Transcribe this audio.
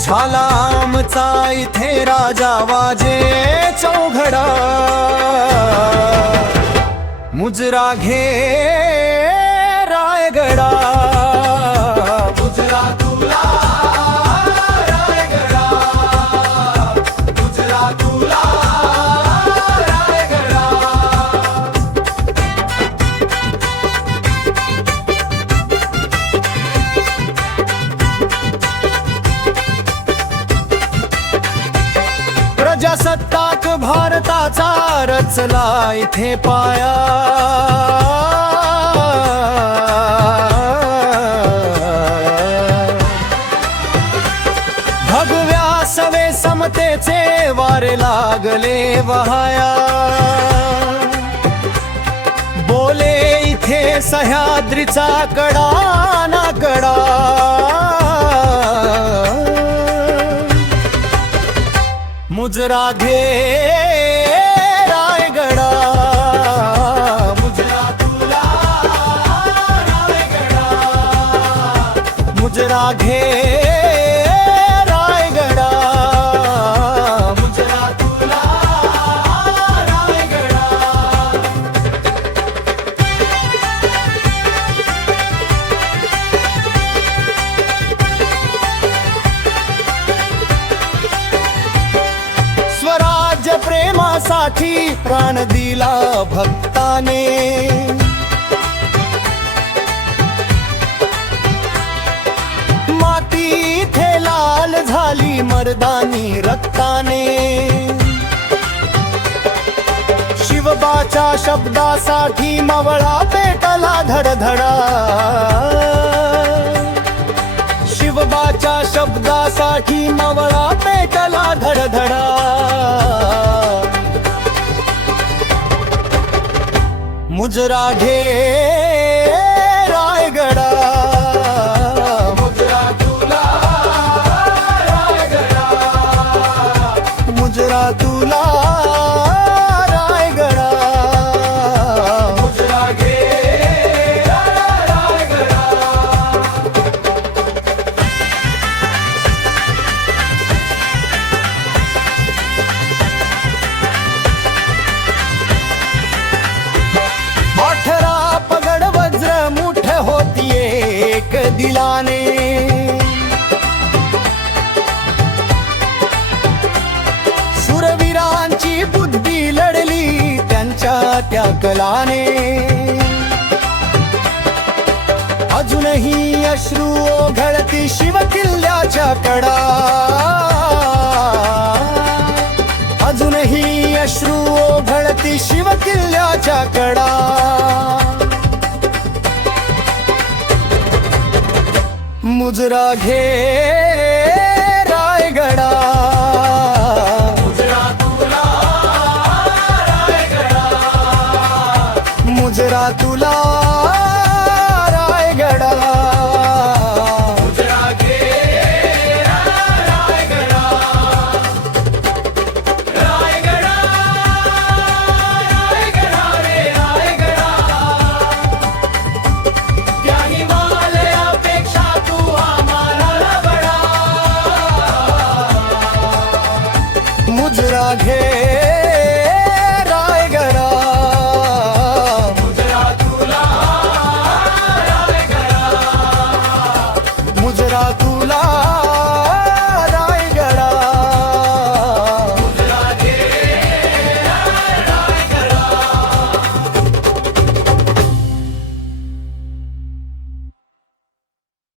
झाला आमचा इथे राजा वाजे चौघडा, मुजरा घे रायगडा, मुजरा तुला रायगडा, मुजरा तुला रायगडा. प्रजासत्ताक भारताचा रचला इथे पाया, भगव्या सवे समतेचे वारे लागले वहाया, बोले इथे सह्याद्रीचा कडा ना कडा. मुजरा घे रायगडा, मुजरा तुला रायगडा, मुजरा घे रायगडा, मुजरा तुला रायगडा. स्वराज्य प्रेमासाठी प्राण दिला भक्ताने, माती इथे लाल झाली मर्दानी रक्ताने. शिवबाच्या शब्दासाठी मवळा पेटला धडधडा, शिवबाच्या शब्दासाठी मवळा पेटला धडधडा. मुजरा घे रायगडा, मुजरा तुला रायगडा, मुजरा तुला रायगडा, मुजरा घे रायगडा. अठरा पगड वज्र मुठ होती एक दिलाने, सुरवीरांची बुद्धी लढली त्यांच्या त्या कलाने. अजूनही अश्रू ओघळती शिव किल्ल्याच्या कडा, अजूनही अश्रू ओघळती शिव किल्ल्याच्या कडा. मुजरा घे रायगडा, मुजरा तुला रायगडा, मुजरा तुला